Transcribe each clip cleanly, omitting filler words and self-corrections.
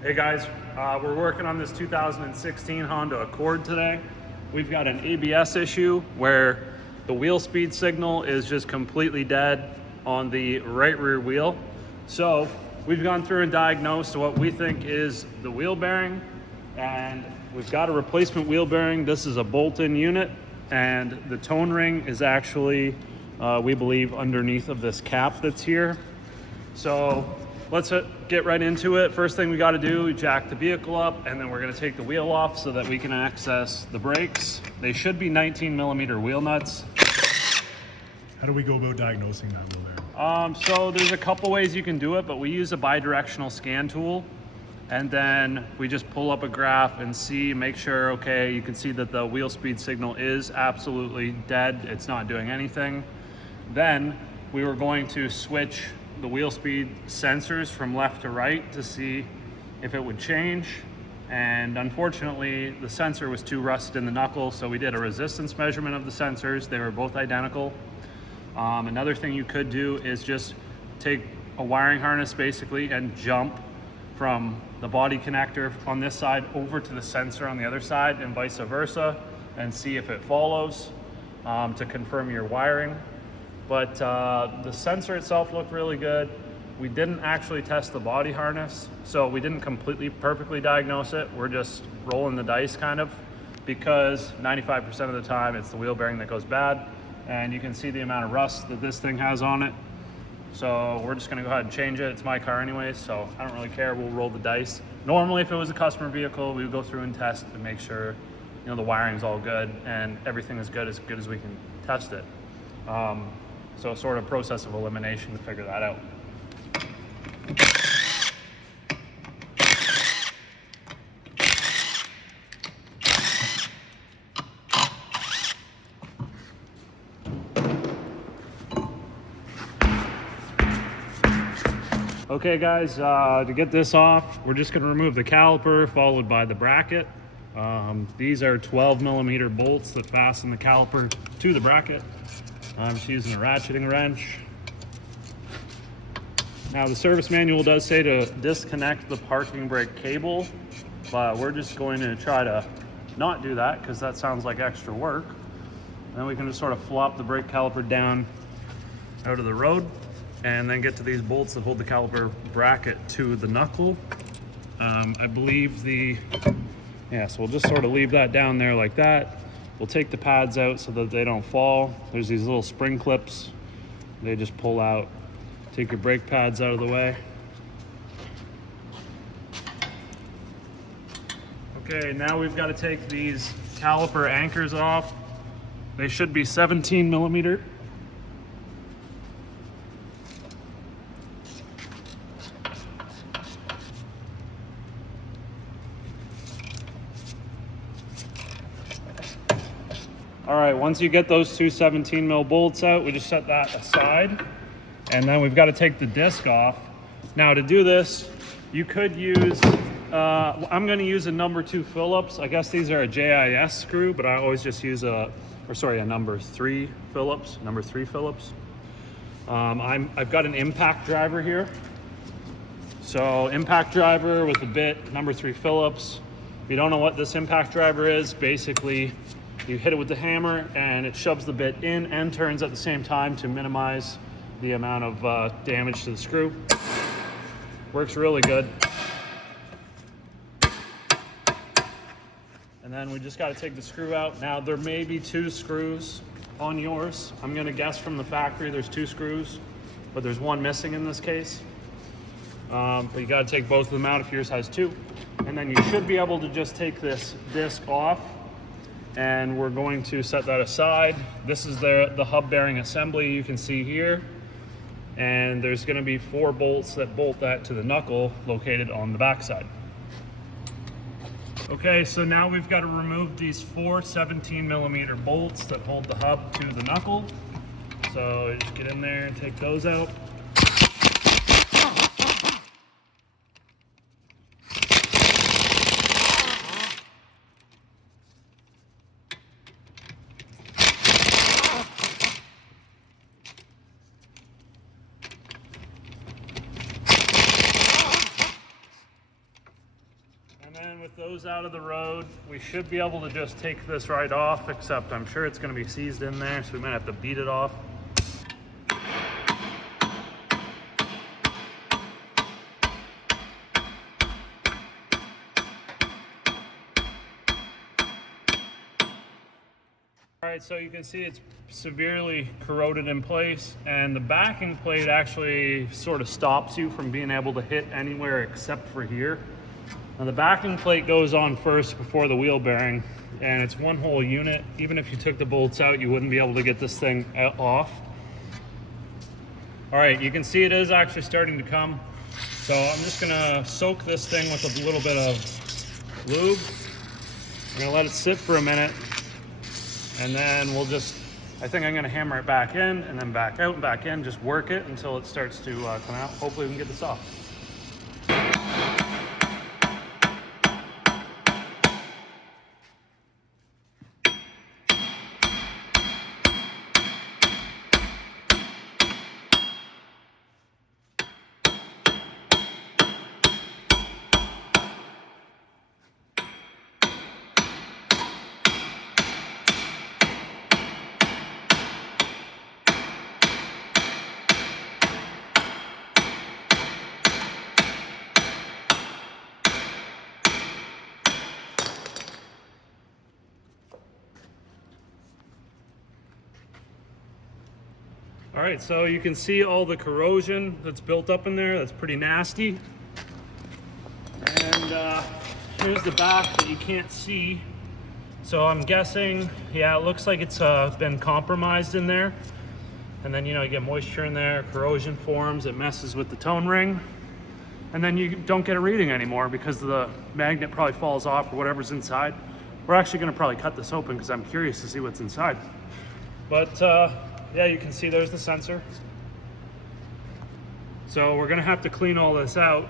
Hey guys, we're working on this 2016 Honda Accord today. We've got an ABS issue where the wheel speed signal is just completely dead on the right rear wheel. So we've gone through and diagnosed what we think is the wheel bearing, and we've got a replacement wheel bearing. This is a bolt-in unit, and the tone ring is actually, we believe, underneath of this cap that's here. So let's get right into it. First thing we got to do, jack the vehicle up, and then we're going to take the wheel off so that we can access the brakes. They should be 19mm wheel nuts. How do we go about diagnosing that wheel bearing? So there's a couple ways you can do it, but we use a bidirectional scan tool, and then we just pull up a graph and see, make sure, okay, you can see that the wheel speed signal is absolutely dead. It's not doing anything. Then we were going to switch the wheel speed sensors from left to right to see if it would change, and unfortunately the sensor was too rusted in the knuckle, so we did a resistance measurement of the sensors. They were both identical. Another thing you could do is just take a wiring harness basically and jump from the body connector on this side over to the sensor on the other side and vice versa, and see if it follows, to confirm your wiring. But the sensor itself looked really good. We didn't actually test the body harness, so we didn't completely perfectly diagnose it. We're just rolling the dice kind of, because 95% of the time it's the wheel bearing that goes bad, and you can see the amount of rust that this thing has on it. So we're just gonna go ahead and change it. It's my car anyways, so I don't really care. We'll roll the dice. Normally, if it was a customer vehicle, we would go through and test and make sure, you know, the wiring's all good and everything is good as we can test it. So sort of process of elimination to figure that out. Okay guys, to get this off, we're just gonna remove the caliper followed by the bracket. These are 12mm bolts that fasten the caliper to the bracket. I'm just using a ratcheting wrench. Now the service manual does say to disconnect the parking brake cable, but we're just going to try to not do that because that sounds like extra work. And then we can just sort of flop the brake caliper down out of the road, and then get to these bolts that hold the caliper bracket to the knuckle. I believe so we'll just sort of leave that down there like that. We'll take the pads out so that they don't fall. There's these little spring clips. They just pull out. Take your brake pads out of the way. Okay, now we've got to take these caliper anchors off. They should be 17mm. All right, once you get those two 17mm bolts out, we just set that aside. And then we've got to take the disc off. Now to do this, you could use, I'm gonna use a number 2 Phillips. I guess these are a JIS screw, but I always just use a number 3 Phillips, I've got an impact driver here. So impact driver with a bit, number 3 Phillips. If you don't know what this impact driver is, basically you hit it with the hammer and it shoves the bit in and turns at the same time to minimize the amount of damage to the screw. Works really good. And then we just got to take the screw out. Now there may be 2 screws on yours. I'm gonna guess from the factory there's 2 screws, but there's 1 missing in this case. But you got to take both of them out if yours has 2. And then you should be able to just take this disc off, and we're going to set that aside. This is the hub bearing assembly you can see here. And there's gonna be 4 bolts that bolt that to the knuckle located on the backside. Okay, so now we've got to remove these 4 17mm bolts that hold the hub to the knuckle. So just get in there and take those out. then with those out of the road, we should be able to just take this right off, except I'm sure it's going to be seized in there, so we might have to beat it off. All right, so you can see it's severely corroded in place, and the backing plate actually sort of stops you from being able to hit anywhere except for here. Now the backing plate goes on first before the wheel bearing, and it's one whole unit. Even if you took the bolts out, you wouldn't be able to get this thing off. All right, you can see it is actually starting to come. So I'm just gonna soak this thing with a little bit of lube. I'm gonna let it sit for a minute, and then we'll just, I think I'm gonna hammer it back in and then back out and back in, just work it until it starts to come out. Hopefully we can get this off. All right, so you can see all the corrosion that's built up in there. That's pretty nasty. And here's the back that you can't see. So I'm guessing, yeah, it looks like it's been compromised in there. And then, you know, you get moisture in there, corrosion forms, it messes with the tone ring. And then you don't get a reading anymore because the magnet probably falls off or whatever's inside. We're actually gonna probably cut this open because I'm curious to see what's inside. But yeah, you can see there's the sensor. So we're gonna have to clean all this out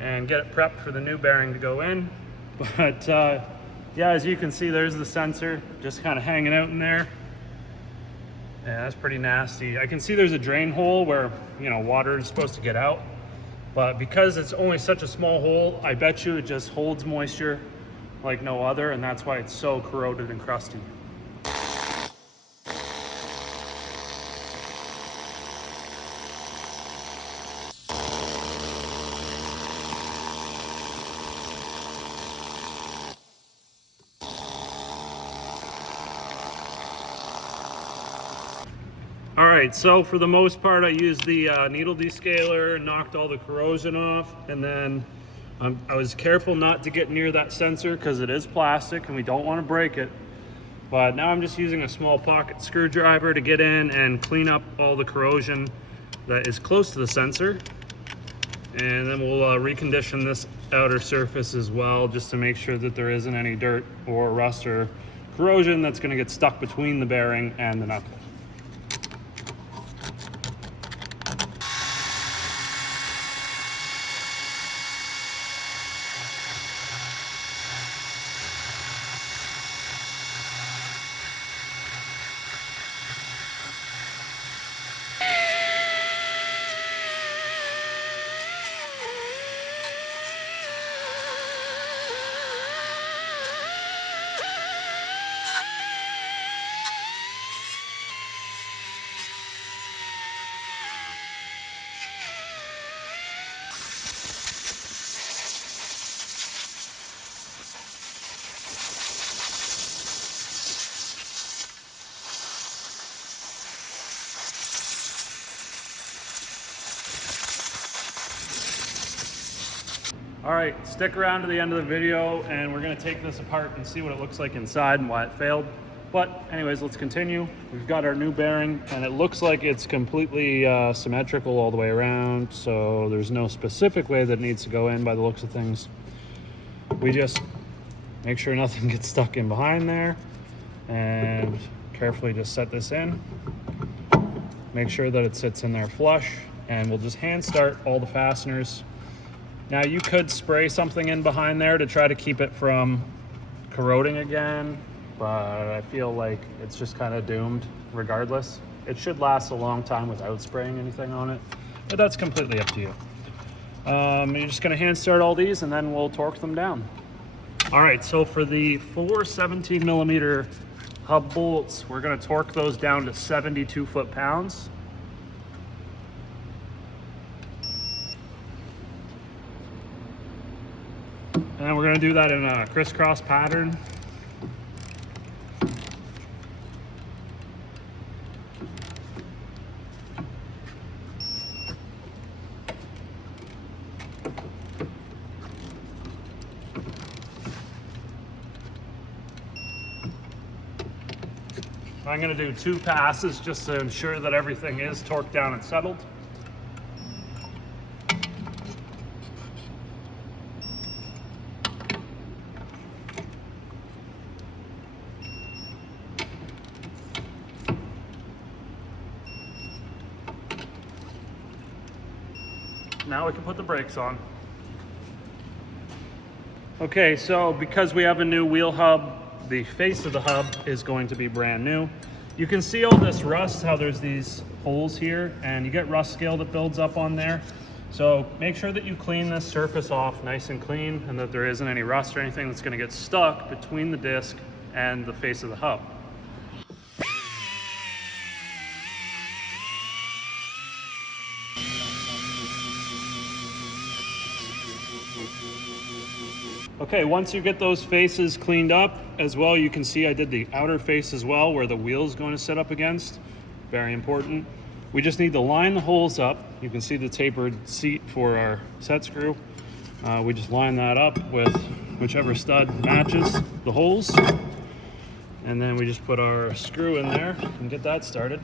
and get it prepped for the new bearing to go in. But yeah, as you can see, there's the sensor just kind of hanging out in there. Yeah, that's pretty nasty. I can see there's a drain hole where, you know, water is supposed to get out. But because it's only such a small hole, I bet you it just holds moisture like no other, and that's why it's so corroded and crusty. All right, so for the most part, I used the needle descaler and knocked all the corrosion off. And then I was careful not to get near that sensor because it is plastic and we don't want to break it. But now I'm just using a small pocket screwdriver to get in and clean up all the corrosion that is close to the sensor. And then we'll recondition this outer surface as well, just to make sure that there isn't any dirt or rust or corrosion that's going to get stuck between the bearing and the knuckle. All right, stick around to the end of the video and we're gonna take this apart and see what it looks like inside and why it failed. But anyways, let's continue. We've got our new bearing and it looks like it's completely symmetrical all the way around. So there's no specific way that it needs to go in by the looks of things. We just make sure nothing gets stuck in behind there and carefully just set this in. Make sure that it sits in there flush, and we'll just hand start all the fasteners. Now you could spray something in behind there to try to keep it from corroding again, but I feel like it's just kind of doomed regardless. It should last a long time without spraying anything on it, but that's completely up to you. You're just gonna hand start all these and then we'll torque them down. All right, so for the 4 17mm hub bolts, we're gonna torque those down to 72 foot-pounds. And we're gonna do that in a crisscross pattern. I'm going to do 2 passes just to ensure that everything is torqued down and settled. Now we can put the brakes on. Okay, so because we have a new wheel hub, the face of the hub is going to be brand new. You can see all this rust, how there's these holes here, and you get rust scale that builds up on there. So make sure that you clean this surface off nice and clean and that there isn't any rust or anything that's gonna get stuck between the disc and the face of the hub. Okay, once you get those faces cleaned up as well, you can see I did the outer face as well where the wheel is going to sit up against. Very important. We just need to line the holes up. You can see the tapered seat for our set screw. We just line that up with whichever stud matches the holes. And then we just put our screw in there and get that started.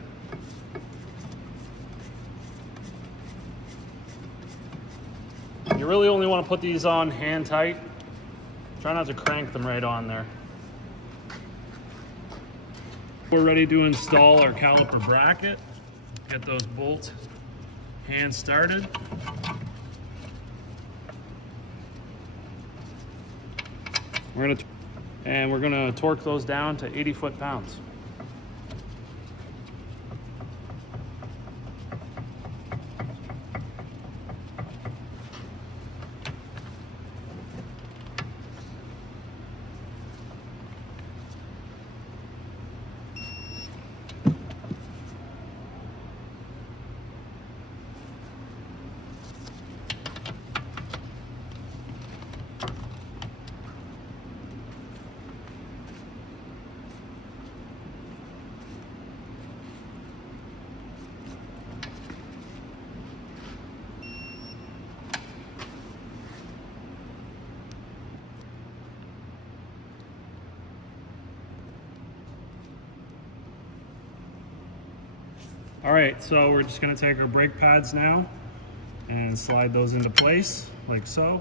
You really only want to put these on hand tight. Try not to crank them right on there. We're ready to install our caliper bracket. Get those bolts hand started. We're gonna torque those down to 80 foot-pounds. All right, so we're just gonna take our brake pads now and slide those into place like so.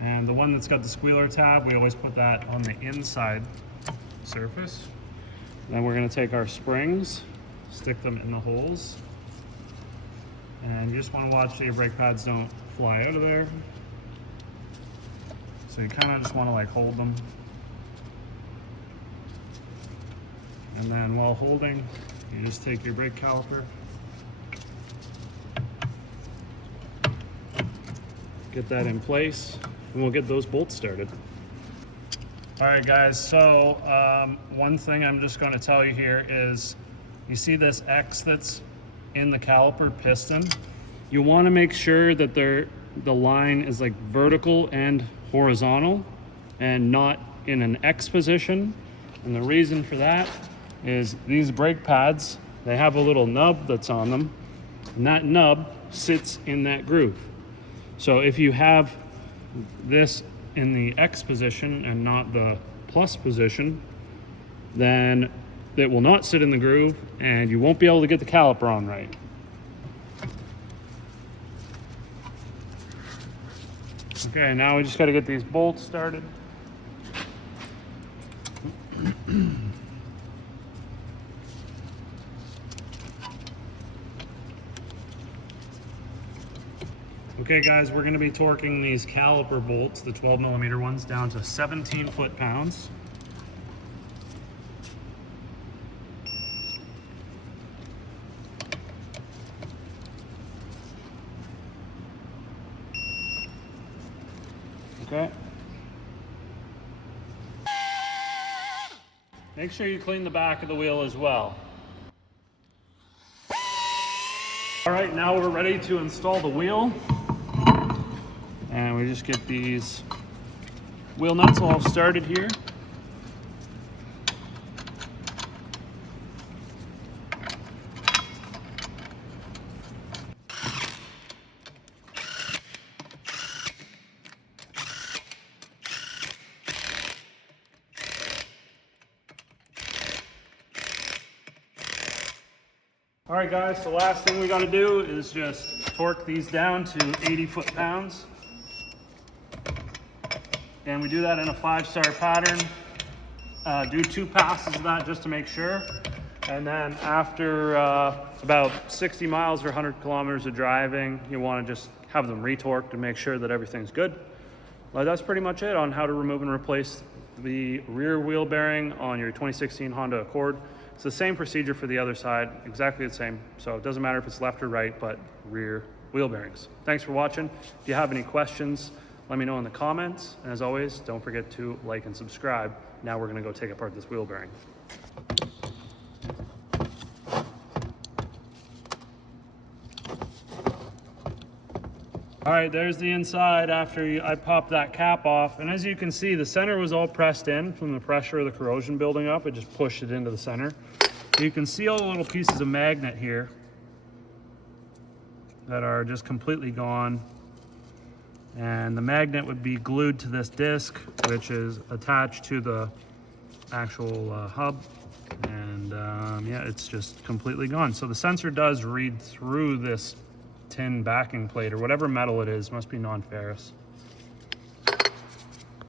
And the one that's got the squealer tab, we always put that on the inside surface. Then we're gonna take our springs, stick them in the holes. And you just wanna watch that your brake pads don't fly out of there. So you kinda just wanna like hold them. And then while holding, you just take your brake caliper, get that in place, and we'll get those bolts started. All right, guys, so one thing I'm just gonna tell you here is, you see this X that's in the caliper piston? You wanna make sure that the line is like vertical and horizontal and not in an X position. And the reason for that is these brake pads, they have a little nub that's on them, and that nub sits in that groove. So if you have this in the X position and not the plus position, then it will not sit in the groove and you won't be able to get the caliper on right. Okay, now we just got to get these bolts started. Okay guys, we're going to be torquing these caliper bolts, the 12mm ones, down to 17 foot-pounds. Okay. Make sure you clean the back of the wheel as well. All right, now we're ready to install the wheel. And we just get these wheel nuts all started here. All right guys, the last thing we got to do is just torque these down to 80 foot-pounds. And we do that in a 5-star pattern. Do 2 passes of that just to make sure. And then after about 60 miles or 100 kilometers of driving, you want to just have them retorqued to make sure that everything's good. Well, that's pretty much it on how to remove and replace the rear wheel bearing on your 2016 Honda Accord. It's the same procedure for the other side, exactly the same. So it doesn't matter if it's left or right, but rear wheel bearings. Thanks for watching. If you have any questions, let me know in the comments. And as always, don't forget to like and subscribe. Now we're gonna go take apart this wheel bearing. All right, there's the inside after I popped that cap off. And as you can see, the center was all pressed in from the pressure of the corrosion building up. It just pushed it into the center. You can see all the little pieces of magnet here that are just completely gone. And the magnet would be glued to this disc, which is attached to the actual hub. And yeah, it's just completely gone. So the sensor does read through this tin backing plate or whatever metal it is, must be non-ferrous.